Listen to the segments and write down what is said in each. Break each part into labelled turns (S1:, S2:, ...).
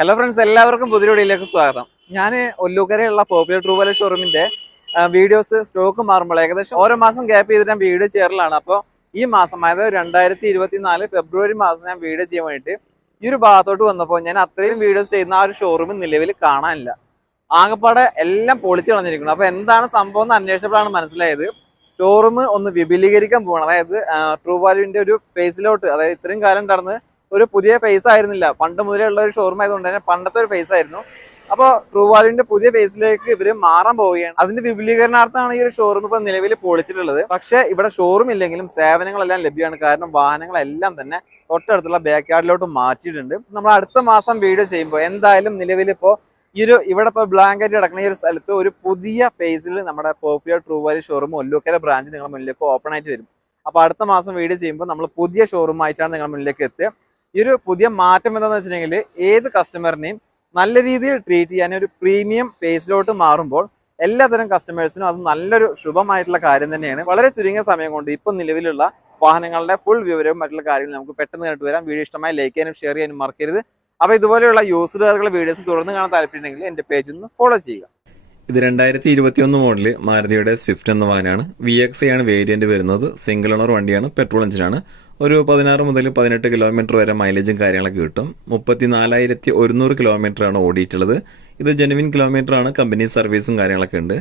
S1: Hello friends എല്ലാവർക്കും പുതിയ വീഡിയോയിലേക്ക് സ്വാഗതം ഞാൻ ഒല്ലൂക്കരയുള്ള പോപ്പുലർ ട്രൂവല ഷോറൂമിന്റെ വീഡിയോസ് സ്റ്റോക്ക് മാറുമ്പോൾ ഏകദേശം ഓരോ മാസം ഗ്യാപ്പ് ചെയ്തിട്ട് ഞാൻ വീഡിയോ ചെയ്യാറിലാണ് അപ്പോൾ ഈ മാസം അതായത് രണ്ടായിരത്തി ഇരുപത്തി നാല് ഫെബ്രുവരി മാസം ഞാൻ വീഡിയോ ചെയ്യാൻ വേണ്ടിയിട്ട് ഈ ഒരു ഭാഗത്തോട്ട് വന്നപ്പോൾ ഞാൻ അത്രയും വീഡിയോസ് ചെയ്യുന്ന ആ ഒരു ഷോറൂം നിലവിൽ കാണാനില്ല. ആകെപ്പാടെ എല്ലാം പൊളിച്ചു കളഞ്ഞിരിക്കുന്നു. അപ്പോൾ എന്താണ് സംഭവം എന്ന് അന്വേഷിച്ചപ്പോഴാണ് മനസ്സിലായത്. ഷോറൂം ഒന്ന് വിപുലീകരിക്കാൻ പോകണം അതായത് ട്രൂ വാല്യൂവിന്റെ ഒരു ഫേസിലോട്ട് അതായത് ഇത്രയും കാലം നടന്ന് ഒരു പുതിയ ഫേസ് ആയിരുന്നില്ല. പണ്ട് മുതലേ ഉള്ള ഒരു ഷോറൂം ആയതുകൊണ്ട് തന്നെ പണ്ടത്തെ ഒരു ഫേസ് ആയിരുന്നു. അപ്പോൾ ട്രൂവാലിന്റെ പുതിയ ഫേസിലേക്ക് ഇവർ മാറാൻ പോവുകയാണ്. അതിന്റെ വിപുലീകരണാർത്ഥമാണ് ഈ ഒരു ഷോറൂം ഇപ്പൊ നിലവിൽ പൊളിച്ചിട്ടുള്ളത്. പക്ഷേ ഇവിടെ ഷോറൂം ഇല്ലെങ്കിലും സേവനങ്ങളെല്ലാം ലഭ്യമാണ്. കാരണം വാഹനങ്ങളെല്ലാം തന്നെ തൊട്ടടുത്തുള്ള ബാക്ക് യാർഡിലോട്ട് മാറ്റിയിട്ടുണ്ട്. നമ്മൾ അടുത്ത മാസം വീഡിയോ ചെയ്യുമ്പോൾ എന്തായാലും നിലവിൽ ഇപ്പോൾ ഈ ഒരു ഇവിടെ ഇപ്പോൾ ബ്ലാങ്കറ്റ് കിടക്കുന്ന ഈ ഒരു സ്ഥലത്ത് ഒരു പുതിയ ഫേസിൽ നമ്മുടെ popular True Value showroom Ollukkara branch നിങ്ങളുടെ മുന്നിലേക്ക് ഓപ്പൺ ആയിട്ട് വരും. അപ്പോൾ അടുത്ത മാസം വീഡിയോ ചെയ്യുമ്പോൾ നമ്മൾ പുതിയ ഷോറൂം ആയിട്ടാണ് നിങ്ങളുടെ മുന്നിലേക്ക് എത്തുക. ഈ ഒരു പുതിയ മാറ്റം എന്താണെന്ന് വെച്ചിട്ടുണ്ടെങ്കിൽ ഏത് കസ്റ്റമറിനെയും നല്ല രീതിയിൽ ട്രീറ്റ് ചെയ്യാൻ ഒരു പ്രീമിയം ഫേസിലോട്ട് മാറുമ്പോൾ എല്ലാത്തരം കസ്റ്റമേഴ്സിനും അത് നല്ലൊരു ശുഭമായിട്ടുള്ള കാര്യം തന്നെയാണ്. വളരെ ചുരുങ്ങിയ സമയം കൊണ്ട് ഇപ്പം നിലവിലുള്ള വാഹനങ്ങളുടെ ഫുൾ വിവരവും മറ്റുള്ള കാര്യങ്ങളും നമുക്ക് പെട്ടെന്ന് കണ്ടിട്ട് വരാം. വീഡിയോ ഇഷ്ടമായി ലൈക്ക് ചെയ്യാനും ഷെയർ ചെയ്യാനും മറക്കരുത്. അപ്പോൾ ഇതുപോലെയുള്ള യൂസ്ഡ് കാറുകളുടെ വീഡിയോസ് തുടർന്ന് കാണാൻ താല്പര്യമുണ്ടെങ്കിൽ എന്റെ പേജ് ഒന്ന് ഫോളോ ചെയ്യുക.
S2: ഇത് രണ്ടായിരത്തി ഇരുപത്തി ഒന്ന് മോഡൽ മാരുതിയുടെ സ്വിഫ്റ്റ് എന്ന വാഹനമാണ്. വി എക്സ് ആണ് വേരിയന്റ് വരുന്നത്. സിംഗിൾ ഓണർ വണ്ടിയാണ്. പെട്രോൾ എഞ്ചിനാണ് ഒരു പതിനാറ് മുതൽ പതിനെട്ട് കിലോമീറ്റർ വരെ മൈലേജും കാര്യങ്ങളൊക്കെ കിട്ടും. മുപ്പത്തി നാലായിരത്തി ഒരുന്നൂറ് കിലോമീറ്റർ ആണ് ഓടിയിട്ടുള്ളത്. ഇത് ജെനുവിൻ കിലോമീറ്റർ ആണ് കമ്പനി സർവീസും കാര്യങ്ങളൊക്കെ ഉണ്ട്.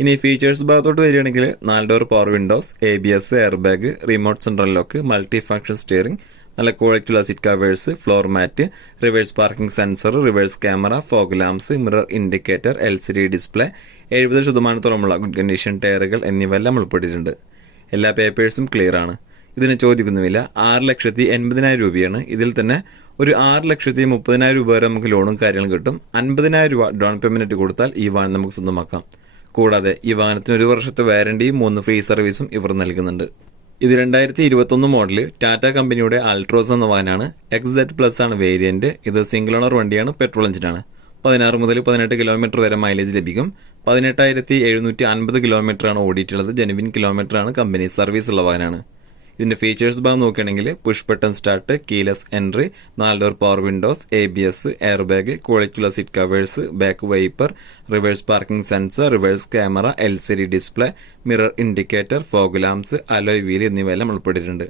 S2: ഇനി ഫീച്ചേഴ്സ് ഭാഗത്തോട്ട് വരികയാണെങ്കിൽ നാല് door power windows A B S air bag remote central lock multi function steering നല്ല ക്വാളിറ്റിയുള്ള seat covers floor mat reverse parking sensor reverse camera fog lamps mirror indicator L C D display എഴുപത് ശതമാനത്തോളമുള്ള good condition ടയറുകൾ എന്നിവയെല്ലാം ഉൾപ്പെട്ടിട്ടുണ്ട്. എല്ലാ പേപ്പേഴ്സും clear ആണ്. ഇതിന് ചോദിക്കുന്നുമില്ല. ആറ് ലക്ഷത്തി എൺപതിനായിരം രൂപയാണ്. ഇതിൽ തന്നെ ഒരു ആറ് ലക്ഷത്തി മുപ്പതിനായിരം രൂപ വരെ നമുക്ക് ലോണും കാര്യങ്ങളും കിട്ടും. അൻപതിനായിരം രൂപ ഡൗൺ പേയ്മെന്റ് കൊടുത്താൽ ഈ വാഹനം നമുക്ക് സ്വന്തമാക്കാം. കൂടാതെ ഈ വാഹനത്തിന് ഒരു വർഷത്തെ വാരണ്ടിയും മൂന്ന് ഫ്രീ സർവീസും ഇവർ നൽകുന്നുണ്ട്. ഇത് രണ്ടായിരത്തി ഇരുപത്തൊന്ന് മോഡൽ ടാറ്റ കമ്പനിയുടെ അൾട്രോസ് എന്ന വാഹനമാണ്. എക്സ് സെറ്റ് പ്ലസ് ആണ് വേരിയന്റ് ഇത് സിംഗിൾ ഓണർ വണ്ടിയാണ് പെട്രോൾ എഞ്ചിനാണ് പതിനാറ് മുതൽ പതിനെട്ട് കിലോമീറ്റർ വരെ മൈലേജ് ലഭിക്കും. പതിനെട്ടായിരത്തി എഴുന്നൂറ്റി അൻപത് കിലോമീറ്റർ ആണ് ഓടിയിട്ടുള്ളത്. ജെനുവിൻ കിലോമീറ്റർ ആണ് കമ്പനി സർവീസ് ഉള്ള വാഹനമാണ്. ഇതിന്റെ ഫീച്ചേഴ്സ് ഭാഗം നോക്കുകയാണെങ്കിൽ push button start keyless entry നാല് door power windows A B S air bag ക്വാളിറ്റിയുള്ള seat covers back wiper reverse parking sensor reverse camera L C D display mirror indicator fog alloy wheel എന്നിവയെല്ലാം ഉൾപ്പെട്ടിട്ടുണ്ട്.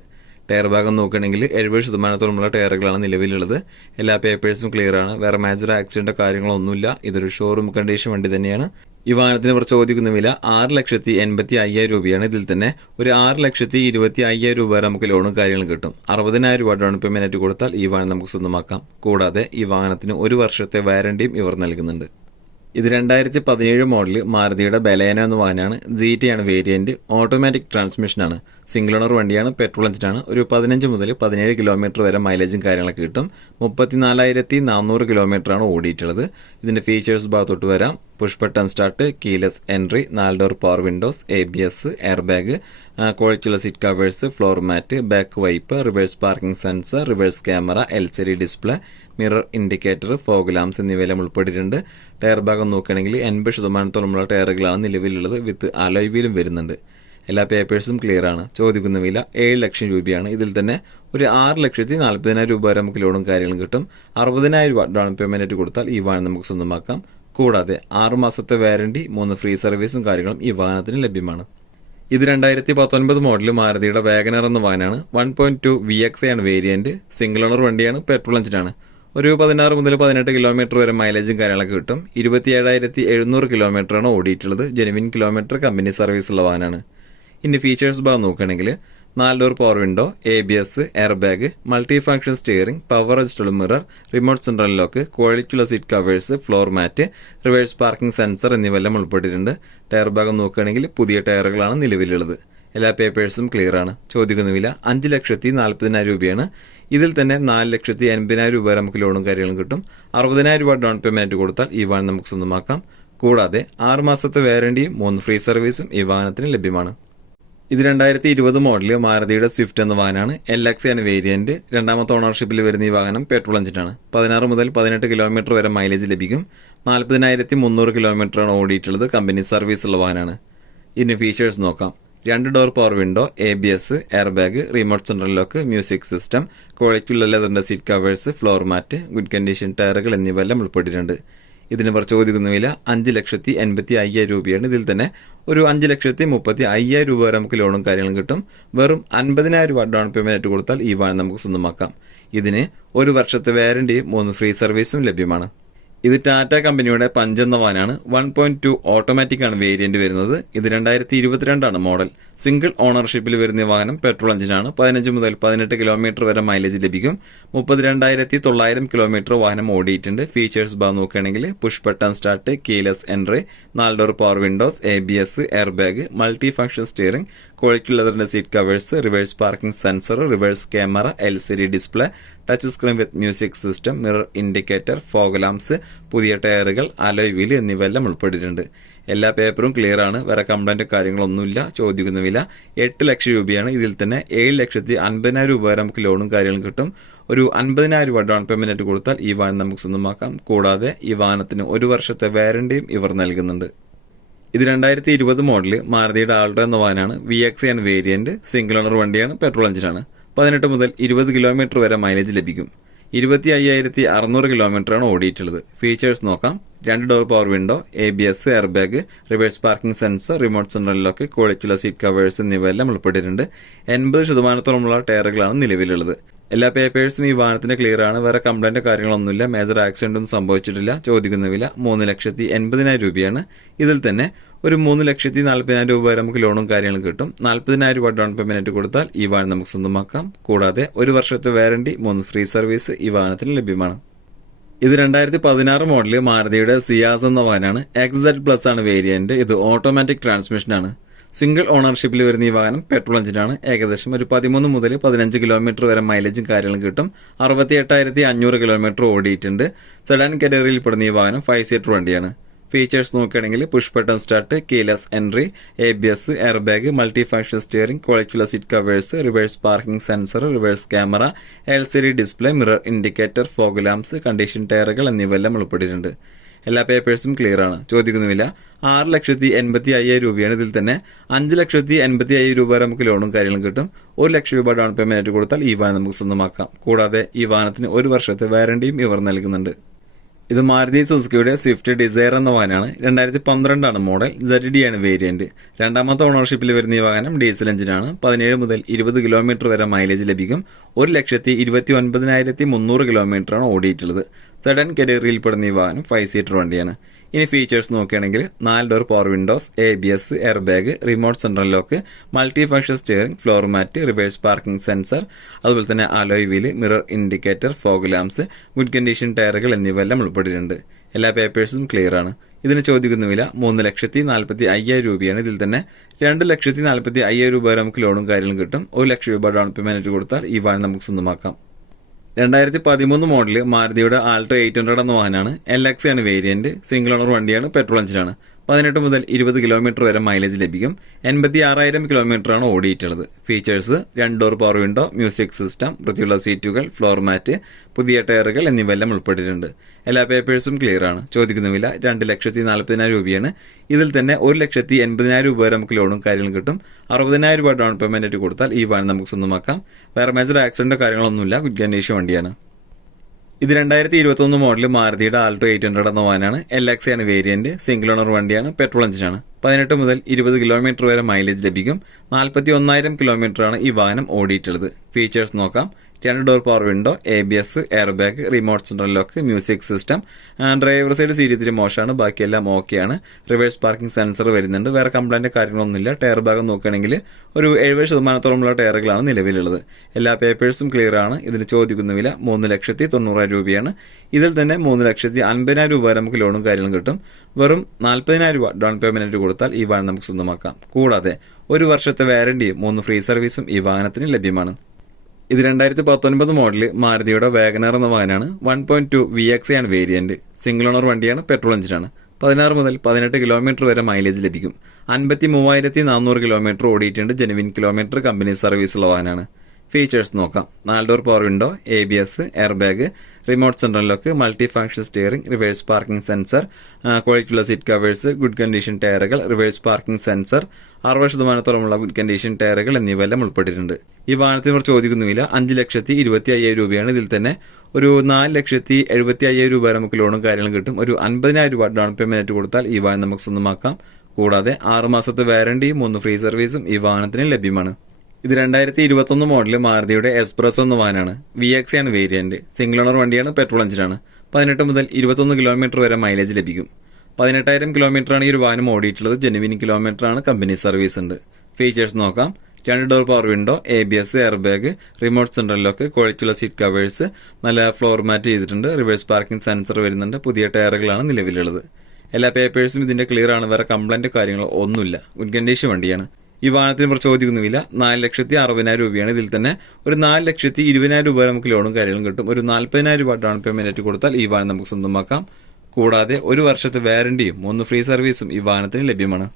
S2: Tyre ഭാഗം നോക്കുകയാണെങ്കിൽ എഴുപത് ശതമാനത്തോളമുള്ള ടയറുകളാണ് നിലവിലുള്ളത്. എല്ലാ പേപ്പേഴ്സും clear ആണ്. വേറെ മേജർ ആക്സിഡന്റോ കാര്യങ്ങളോ ഒന്നുമില്ല. ഇതൊരു ഷോറൂം കണ്ടീഷൻ വണ്ടി തന്നെയാണ്. ഈ വാഹനത്തിന് ഇവർ ചോദിക്കുന്ന വില ആറ് ലക്ഷത്തി എൺപത്തി അയ്യായിരം രൂപയാണ്. ഇതിൽ തന്നെ ഒരു ആറ് ലക്ഷത്തി ഇരുപത്തി അയ്യായിരം രൂപ വരെ നമുക്ക് ലോണും കാര്യങ്ങളും കിട്ടും. അറുപതിനായിരം രൂപ ഡൗൺ പേയ്മെന്റ് ആയിട്ട് കൊടുത്താൽ ഈ വാഹനം നമുക്ക് സ്വന്തമാക്കാം. കൂടാതെ ഈ വാഹനത്തിന് ഒരു വർഷത്തെ വാരണ്ടിയും ഇവർ നൽകുന്നുണ്ട്. ഇത് രണ്ടായിരത്തി പതിനേഴ് മോഡൽ മാരുതിയുടെ ബലേന എന്ന വാഹനമാണ്. ജി ടി ആണ് വേരിയന്റ് ഓട്ടോമാറ്റിക് ട്രാൻസ്മിഷനാണ് സിംഗിൾ ഓണർ വണ്ടിയാണ്. പെട്രോൾ എഞ്ചിനാണ് ഒരു പതിനഞ്ച് മുതൽ പതിനേഴ് കിലോമീറ്റർ വരെ മൈലേജും കാര്യങ്ങളൊക്കെ കിട്ടും. മുപ്പത്തിനാലായിരത്തി നാനൂറ് കിലോമീറ്റർ ആണ് ഓടിയിട്ടുള്ളത്. ഇതിന്റെ ഫീച്ചേഴ്സ് ഭാഗത്തോട്ട് വരാം. Push button start keyless entry നാല് door power windows A B S air bag കോഴിക്കുള്ള seat covers floor mat back wiper reverse parking sensor reverse camera L C D display mirror indicator fog lamps എന്നിവയെല്ലാം ഉൾപ്പെട്ടിട്ടുണ്ട്. Tyre ഭാഗം നോക്കുകയാണെങ്കിൽ എൺപത് ശതമാനത്തോളമുള്ള ടയറുകളാണ് നിലവിലുള്ളത്. വിത്ത് alloy വീലും വരുന്നുണ്ട്. എല്ലാ പേപ്പേഴ്സും clear ആണ്. ചോദിക്കുന്ന വില ഏഴ് ലക്ഷം രൂപയാണ്. ഇതിൽ തന്നെ ഒരു ആറ് ലക്ഷത്തി നാൽപ്പതിനായിരം രൂപ വരെ നമുക്ക് ലോണും കാര്യങ്ങളും കിട്ടും. അറുപതിനായിരം രൂപ ഡൗൺ പേയ്മെന്റ് കൊടുത്താൽ ഈ വാഹനം നമുക്ക് സ്വന്തമാക്കാം. കൂടാതെ ആറുമാസത്തെ വാരണ്ടി മൂന്ന് ഫ്രീ സർവീസും കാര്യങ്ങളും ഈ വാഹനത്തിന് ലഭ്യമാണ്. ഇത് രണ്ടായിരത്തി പത്തൊൻപത് മോഡൽ മാരുതിയുടെ വാഗനർ എന്ന വാഹനമാണ്. One point two V X ആണ് വേരിയന്റ് സിംഗിൾ ഓണർ വണ്ടിയാണ് പെട്രോൾ എഞ്ചിനാണ് ഒരു പതിനാറ് മുതൽ പതിനെട്ട് കിലോമീറ്റർ വരെ മൈലേജും കാര്യങ്ങളൊക്കെ കിട്ടും. ഇരുപത്തി ഏഴായിരത്തി എഴുന്നൂറ് കിലോമീറ്ററാണ് ഓടിയിട്ടുള്ളത്. ജെനുവിൻ കിലോമീറ്റർ കമ്പനി സർവീസ് ഉള്ള വാഹനമാണ്. ഇനി ഫീച്ചേഴ്സ് ഭാഗം നോക്കുകയാണെങ്കിൽ നാല് door power window A B S air bag multi function steering power adjustable mirror remote central lock ക്വാളിറ്റിയുള്ള seat covers floor mat reverse parking sensor എന്നിവയെല്ലാം ഉൾപ്പെട്ടിട്ടുണ്ട്. ടയർ ഭാഗം നോക്കുകയാണെങ്കിൽ പുതിയ ടയറുകളാണ് നിലവിലുള്ളത്. എല്ലാ പേപ്പേഴ്സും ക്ലിയർ ആണ്. ചോദിക്കുന്ന വില അഞ്ച് ലക്ഷത്തി നാൽപ്പതിനായിരം രൂപയാണ്. ഇതിൽ തന്നെ നാല് ലക്ഷത്തി എൺപതിനായിരം രൂപ വരെ നമുക്ക് ലോണും കാര്യങ്ങളും കിട്ടും. അറുപതിനായിരം രൂപ ഡൗൺ പേയ്മെന്റ് കൊടുത്താൽ ഈ വാഹനം നമുക്ക് സ്വന്തമാക്കാം. കൂടാതെ ആറ് മാസത്തെ മൂന്ന് ഫ്രീ സർവീസും ഈ വാഹനത്തിന് ലഭ്യമാണ്. ഇത് രണ്ടായിരത്തി ഇരുപത് മോഡൽ മാരുതിയുടെ സ്വിഫ്റ്റ് എന്ന വാഹനമാണ്. എൽ എക്സ് ആണ് വേരിയന്റ് രണ്ടാമത്തെ ഓണർഷിപ്പിൽ വരുന്ന ഈ വാഹനം പെട്രോൾ എഞ്ചിനാണ് പതിനാറ് മുതൽ പതിനെട്ട് കിലോമീറ്റർ വരെ മൈലേജ് ലഭിക്കും. നാൽപ്പതിനായിരത്തി മുന്നൂറ് കിലോമീറ്ററാണ് ഓടിയിട്ടുള്ളത് കമ്പനി സർവീസ് ഉള്ള വാഹനമാണ്. ഇതിന് ഫീച്ചേഴ്സ് നോക്കാം. രണ്ട് door power window A B S air bag remote central lock music system ക്വാളിറ്റിയുള്ള ലെതറിന്റെ seat covers floor mat good condition ടയറുകൾ എന്നിവയെല്ലാം ഉൾപ്പെട്ടിട്ടുണ്ട്. ഇതിന് ഇവർ ചോദിക്കുന്ന വില അഞ്ച് ലക്ഷത്തി എൺപത്തി അയ്യായിരം രൂപയാണ്. ഇതിൽ തന്നെ ഒരു അഞ്ച് ലക്ഷത്തി മുപ്പത്തി അയ്യായിരം രൂപ വരെ നമുക്ക് ലോണും കാര്യങ്ങളും കിട്ടും. വെറും അൻപതിനായിരം രൂപ ഡൗൺ പേയ്മെന്റ് ആയിട്ട് കൊടുത്താൽ ഈ വാഹനം നമുക്ക് സ്വന്തമാക്കാം. ഇതിന് ഒരു വർഷത്തെ വാരണ്ടിയും മൂന്ന് ഫ്രീ സർവീസും ലഭ്യമാണ്. ഇത് ടാറ്റ കമ്പനിയുടെ പഞ്ച് എന്ന വാനാണ് വൺ പോയിന്റ് ടു ഓട്ടോമാറ്റിക് ആണ് വേരിയന്റ് വരുന്നത്. ഇത് രണ്ടായിരത്തി ഇരുപത്തിരണ്ടാണ് മോഡൽ സിംഗിൾ ഓണർഷിപ്പിൽ വരുന്ന വാഹനം പെട്രോൾ എഞ്ചിനാണ് പതിനഞ്ച് മുതൽ പതിനെട്ട് കിലോമീറ്റർ വരെ മൈലേജ് ലഭിക്കും. മുപ്പത്തിരണ്ടായിരത്തി തൊള്ളായിരം കിലോമീറ്റർ വാഹനം ഓടിയിട്ടുണ്ട്. ഫീച്ചേഴ്സ് ഭാഗം നോക്കുകയാണെങ്കിൽ push button start keyless entry നാല് door power windows A B S air bag multi function steering quality ലെതറിന്റെ seat covers reverse parking sensor reverse camera L C D display touch screen with music system mirror indicator fog lamps പുതിയ ടയറുകൾ alloy എന്നിവ എന്നിവയെല്ലാം ഉൾപ്പെട്ടിട്ടുണ്ട്. എല്ലാ പേപ്പറും clear ആണ്. വേറെ complaint കാര്യങ്ങളൊന്നുമില്ല ചോദിക്കുന്ന വില എട്ട് ലക്ഷം രൂപയാണ്. ഇതിൽ തന്നെ ഏഴ് ലക്ഷത്തി അൻപതിനായിരം രൂപ വരെ നമുക്ക് ലോണും കാര്യങ്ങളും കിട്ടും. ഒരു അൻപതിനായിരം രൂപ ഡൗൺ പേയ്മെന്റ് ആയിട്ട് കൊടുത്താൽ ഈ വാഹനം നമുക്ക് സ്വന്തമാക്കാം. കൂടാതെ ഈ വാഹനത്തിന് ഒരു വർഷത്തെ വാരണ്ടിയും ഇവർ നൽകുന്നുണ്ട്. ഇത് രണ്ടായിരത്തി ഇരുപത് മോഡൽ മാരുതിയുടെ ആൾട്ടോ എന്ന വാഹനമാണ്. വി എക്സ് ആണ് വേരിയന്റ് സിംഗിൾ ഓണർ വണ്ടിയാണ് പെട്രോൾ എഞ്ചിനാണ് പതിനെട്ട് മുതൽ ഇരുപത് കിലോമീറ്റർ വരെ മൈലേജ് ലഭിക്കും. ഇരുപത്തി അയ്യായിരത്തി അറുന്നൂറ് കിലോമീറ്ററാണ് ഓടിയിട്ടുള്ളത്. ഫീച്ചേഴ്സ് നോക്കാം. രണ്ട് door power window A B S air bag reverse parking sensor remote central lock ക്വാളിറ്റിയുള്ള സീറ്റ് കവേഴ്സ് എന്നിവയെല്ലാം ഉൾപ്പെട്ടിട്ടുണ്ട്. എൺപത് ശതമാനത്തോളമുള്ള ടയറുകളാണ് നിലവിലുള്ളത്. എല്ലാ പേപ്പേഴ്സും ഈ വാഹനത്തിന്റെ ക്ലിയർ ആണ്. വേറെ കംപ്ലൈന്റ് കാര്യങ്ങളൊന്നുമില്ല. മേജർ ആക്സിഡന്റ് ഒന്നും സംഭവിച്ചിട്ടില്ല. ചോദിക്കുന്ന വില മൂന്ന് ലക്ഷത്തി എൺപതിനായിരം രൂപയാണ്. ഇതിൽ തന്നെ ഒരു മൂന്ന് ലക്ഷത്തി നാൽപ്പതിനായിരം രൂപ വരെ നമുക്ക് ലോണും കാര്യങ്ങളും കിട്ടും. നാൽപ്പതിനായിരം രൂപ ഡൗൺ പേയ്മെന്റ് കൊടുത്താൽ ഈ വാഹനം നമുക്ക് സ്വന്തമാക്കാം. കൂടാതെ ഒരു വർഷത്തെ വാറണ്ടി മൂന്ന് ഫ്രീ സർവീസ് ഈ വാഹനത്തിന് ലഭ്യമാണ്. ഇത് രണ്ടായിരത്തി പതിനാറ് മോഡൽ മാരുതിയുടെ സിയാസ് എന്ന വാഹനമാണ്. എക്സെഡ് പ്ലസ് ആണ് വേരിയന്റ് ഇത് ഓട്ടോമാറ്റിക് ട്രാൻസ്മിഷൻ ആണ്. സിംഗിൾ ഓണർഷിപ്പിൽ വരുന്ന ഈ വാഹനം പെട്രോൾ എഞ്ചിനാണ്. ഏകദേശം ഒരു പതിമൂന്ന് മുതൽ പതിനഞ്ച് കിലോമീറ്റർ വരെ മൈലേജും കാര്യങ്ങളും കിട്ടും. അറുപത്തി എട്ടായിരത്തി അഞ്ഞൂറ് കിലോമീറ്റർ ഓടിയിട്ടുണ്ട്. സെഡാൻ കാറ്റഗറിയിൽ പെടുന്ന ഈ വാഹനം ഫൈവ് സീറ്റർ വണ്ടിയാണ്. ഫീച്ചേഴ്സ് നോക്കുകയാണെങ്കിൽ push button start keyless entry A B S air bag multi function steering ക്വാളിറ്റിയുള്ള seat covers reverse parking sensor reverse camera L C D display mirror indicator fog lamps condition ടയറുകൾ എന്നിവയെല്ലാം ഉൾപ്പെട്ടിട്ടുണ്ട്. എല്ലാ പേപ്പേഴ്സും clear ആണ്. ചോദിക്കുന്നുമില്ല. ആറ് ലക്ഷത്തി എൺപത്തി അയ്യായിരം രൂപയാണ് ഇതിൽ തന്നെ. അഞ്ച് ലക്ഷത്തി എൺപത്തി അയ്യായിരം രൂപ വരെ നമുക്ക് ലോണും കാര്യങ്ങളും കിട്ടും. ഒരു ലക്ഷം രൂപ ഡൗൺ പേയ്മെന്റ് കൊടുത്താൽ ഈ വാഹനം നമുക്ക് സ്വന്തമാക്കാം. കൂടാതെ ഈ വാഹനത്തിന് ഒരു വർഷത്തെ വാരണ്ടിയും ഇവർ നൽകുന്നുണ്ട്. ഇത് മാരുതി സുസുക്കിയുടെ സ്വിഫ്റ്റ് ഡിസൈർ എന്ന വാഹനമാണ്. രണ്ടായിരത്തി പന്ത്രണ്ടാണ് മോഡൽ. സെഡ് ഡി ആണ് വേരിയന്റ് രണ്ടാമത്തെ ഓണർഷിപ്പിൽ വരുന്ന ഈ വാഹനം ഡീസൽ എഞ്ചിനാണ് പതിനേഴ് മുതൽ ഇരുപത് കിലോമീറ്റർ വരെ മൈലേജ് ലഭിക്കും. ഒരു ലക്ഷത്തി ഇരുപത്തി ഒൻപതിനായിരത്തി മുന്നൂറ് കിലോമീറ്ററാണ് ഓടിയിട്ടുള്ളത്. സെഡൻ കരിയറിൽ ഈ വാഹനം ഫൈവ് സീറ്റർ വണ്ടിയാണ്. ഇനി ഫീച്ചേഴ്സ് നോക്കുകയാണെങ്കിൽ നാല് door power windows A B S air bag remote central lock multi function steering floor mat reverse parking sensor അതുപോലെ തന്നെ alloy wheel mirror indicator fog lamps good condition ടയറുകൾ എന്നിവ എല്ലാം ഉൾപ്പെട്ടിട്ടുണ്ട്. എല്ലാ പേപ്പേഴ്സും ക്ലിയർ ആണ്. ഇതിന് ചോദിക്കുന്ന വില മൂന്ന് ലക്ഷത്തി നാൽപ്പത്തി അയ്യായിരം രൂപയാണ്. ഇതിൽ തന്നെ രണ്ട് ലക്ഷത്തി നാൽപ്പത്തി അയ്യായിരം രൂപ വരെ നമുക്ക് ലോണും കാര്യങ്ങളും കിട്ടും. ഒരു ലക്ഷം രൂപ ഡൗൺ പേയ്മെന്റ് കൊടുത്താൽ ഈ വാഹനം നമുക്ക് സ്വന്തമാക്കാം. രണ്ടായിരത്തി പതിമൂന്ന് മോഡൽ മാരുതിയുടെ ആൾട്ടോ എയ്റ്റ് ഹൺഡ്രഡ് എന്ന വാഹനമാണ്. എൽ എക്സ് ആണ് വേരിയന്റ് സിംഗിൾ ഓണർ വണ്ടിയാണ്. പെട്രോൾ എഞ്ചിനാണ് പതിനെട്ട് മുതൽ ഇരുപത് കിലോമീറ്റർ വരെ മൈലേജ് ലഭിക്കും. എൺപത്തി ആറായിരം കിലോമീറ്ററാണ് ഓടിയിട്ടുള്ളത്. ഫീച്ചേഴ്സ് രണ്ട് door power window music system വൃത്തിയുള്ള സീറ്റുകൾ ഫ്ലോർ മാറ്റ് പുതിയ ടയറുകൾ എന്നിവയെല്ലാം ഉൾപ്പെട്ടിട്ടുണ്ട്. എല്ലാ പേപ്പേഴ്സും ക്ലിയർ ആണ്. ചോദിക്കുന്ന വില രണ്ട് ലക്ഷത്തി നാൽപ്പതിനായിരം രൂപയാണ്. ഇതിൽ തന്നെ ഒരു ലക്ഷത്തി എൺപതിനായിരം രൂപ വരെ നമുക്ക് ലോണും കാര്യങ്ങളും കിട്ടും. അറുപതിനായിരം രൂപ ഡൗൺ പേയ്മെന്റ് കൊടുത്താൽ ഈ വാഹനം നമുക്ക് സ്വന്തമാക്കാം. വേറെ മേജർ ആക്സിഡന്റോ കാര്യങ്ങളൊന്നുമില്ല ഗുഡ് കണ്ടീഷൻ വണ്ടിയാണ്. ഇത് രണ്ടായിരത്തി ഇരുപത്തൊന്ന് മോഡൽ മാരുതിയുടെ ആൾട്ടോ എയ്റ്റ് ഹൺഡ്രഡ് എന്ന വാനാണ്. എൽ എക്സ് ആണ് വേരിയന്റ് സിംഗിൾ ഓണർ വണ്ടിയാണ് പെട്രോൾ എഞ്ചിനാണ് പതിനെട്ട് മുതൽ ഇരുപത് കിലോമീറ്റർ വരെ മൈലേജ് ലഭിക്കും. നാൽപ്പത്തി ഒന്നായിരം കിലോമീറ്ററാണ് ഈ വാഹനം ഓടിയിട്ടുള്ളത്. ഫീച്ചേഴ്സ് നോക്കാം. രണ്ട് door power window A B S air bag remote central lock music system driver side seat ഇത്തിരി മോശമാണ്. ബാക്കിയെല്ലാം ഓക്കെയാണ് റിവേഴ്സ് പാർക്കിംഗ് സെൻസർ വരുന്നുണ്ട്. വേറെ കംപ്ലൈന്റ് കാര്യങ്ങളൊന്നുമില്ല. ടയർ ഭാഗം നോക്കുകയാണെങ്കിൽ ഒരു എഴുപത് ശതമാനത്തോളമുള്ള ടയറുകളാണ് നിലവിലുള്ളത്. എല്ലാ പേപ്പേഴ്സും ക്ലിയർ ആണ്. ഇതിന് ചോദിക്കുന്ന വില മൂന്ന് ലക്ഷത്തി തൊണ്ണൂറായിരം രൂപയാണ്. ഇതിൽ തന്നെ മൂന്ന് ലക്ഷത്തി അൻപതിനായിരം രൂപ നമുക്ക് ലോണും കാര്യങ്ങളും കിട്ടും. വെറും നാൽപ്പതിനായിരം രൂപ ഡൗൺ പേയ്മെന്റ് കൊടുത്താൽ ഈ വാഹനം നമുക്ക് സ്വന്തമാക്കാം. കൂടാതെ ഒരു വർഷത്തെ വാരണ്ടിയും മൂന്ന് ഫ്രീ സർവീസും ഈ വാഹനത്തിന് ലഭ്യമാണ്. ഇത് രണ്ടായിരത്തി പത്തൊൻപത് മോഡൽ മാരുതിയുടെ വേഗനർ എന്ന വാഹനമാണ്. One point two V X ആണ് വേരിയന്റ് സിംഗിൾ ഓണർ വണ്ടിയാണ് പെട്രോൾ എഞ്ചിനാണ് പതിനാറ് മുതൽ പതിനെട്ട് കിലോമീറ്റർ വരെ മൈലേജ് ലഭിക്കും. അൻപത്തി മൂവായിരത്തി നാനൂറ് കിലോമീറ്റർ ഓടിയിട്ടുണ്ട് ജെനുവിൻ കിലോമീറ്റർ കമ്പനി സർവീസുള്ള വാഹനമാണ്. ഫീച്ചേഴ്സ് നോക്കാം. നാല് door power window A B S air bag remote central lock multi function steering reverse parking sensor ക്വാളിറ്റിയുള്ള സീറ്റ് കവേഴ്സ് ഗുഡ് കണ്ടീഷൻ ടയറുകൾ റിവേഴ്സ് പാർക്കിംഗ് സെൻസർ അറുപത് ശതമാനത്തോളമുള്ള ഗുഡ് കണ്ടീഷൻ ടയറുകൾ എന്നിവയെല്ലാം ഉൾപ്പെട്ടിട്ടുണ്ട്. ഈ വാഹനത്തിന് ഇവർ ചോദിക്കുന്ന വില അഞ്ച് ലക്ഷത്തി ഇരുപത്തി അയ്യായിരം രൂപയാണ് ഇതിൽ തന്നെ. ഒരു നാല് ലക്ഷത്തി എഴുപത്തി അയ്യായിരം രൂപ നമുക്ക് ലോണും കാര്യങ്ങളും കിട്ടും. ഒരു അൻപതിനായിരം രൂപ ഡൗൺ പേയ്മെന്റ് കൊടുത്താൽ ഈ വാഹനം നമുക്ക് സ്വന്തമാക്കാം. കൂടാതെ ആറുമാസത്തെ വാറണ്ടിയും മൂന്ന് ഫ്രീ സർവീസും ഈ വാഹനത്തിന് ലഭ്യമാണ്. ഇത് രണ്ടായിരത്തി ഇരുപത്തൊന്ന് മോഡൽ മാരുതിയുടെ എക്സ്പ്രസ് എന്ന വാനാണ്. വി എക്സ് ആണ് വേരിയന്റ് സിംഗിൾ ഓണർ വണ്ടിയാണ് പെട്രോൾ എഞ്ചിനാണ് പതിനെട്ട് മുതൽ ഇരുപത്തൊന്ന് കിലോമീറ്റർ വരെ മൈലേജ് ലഭിക്കും. പതിനെട്ടായിരം കിലോമീറ്റർ ആണ് ഈ ഒരു വാഹനം ഓടിയിട്ടുള്ളത്. ജെനുവിൻ കിലോമീറ്റർ ആണ് കമ്പനി സർവീസ് ഉണ്ട്. ഫീച്ചേഴ്സ് നോക്കാം. രണ്ട് door power window A B S air bag remote central lock ക്വാളിറ്റിയുള്ള സീറ്റ് കവേഴ്സ് നല്ല ഫ്ലോർ മാറ്റ് ചെയ്തിട്ടുണ്ട്. റിവേഴ്സ് പാർക്കിംഗ് സെൻസർ വരുന്നുണ്ട്. പുതിയ ടയറുകളാണ് നിലവിലുള്ളത്. എല്ലാ പേപ്പേഴ്സും ഇതിന്റെ ക്ലിയർ ആണ്. വേറെ കംപ്ലൈന്റ് കാര്യങ്ങളോ ഒന്നുമില്ല. ഗുഡ് കണ്ടീഷൻ വണ്ടിയാണ്. ഈ വാഹനത്തിന് ഇവർ ചോദിക്കുന്ന വില നാല് ലക്ഷത്തി അറുപതിനായിരം രൂപയാണ് ഇതിൽ തന്നെ. ഒരു നാല് ലക്ഷത്തി ഇരുപതിനായിരം രൂപ നമുക്ക് ലോണും കാര്യങ്ങളും കിട്ടും. ഒരു നാൽപ്പതിനായിരം രൂപ ഡൗൺ പേയ്മെന്റ് കൊടുത്താൽ ഈ വാഹനം നമുക്ക് സ്വന്തമാക്കാം. കൂടാതെ ഒരു വർഷത്തെ വാറണ്ടിയും മൂന്ന് ഫ്രീ സർവീസും ഈ വാഹനത്തിന് ലഭ്യമാണ്.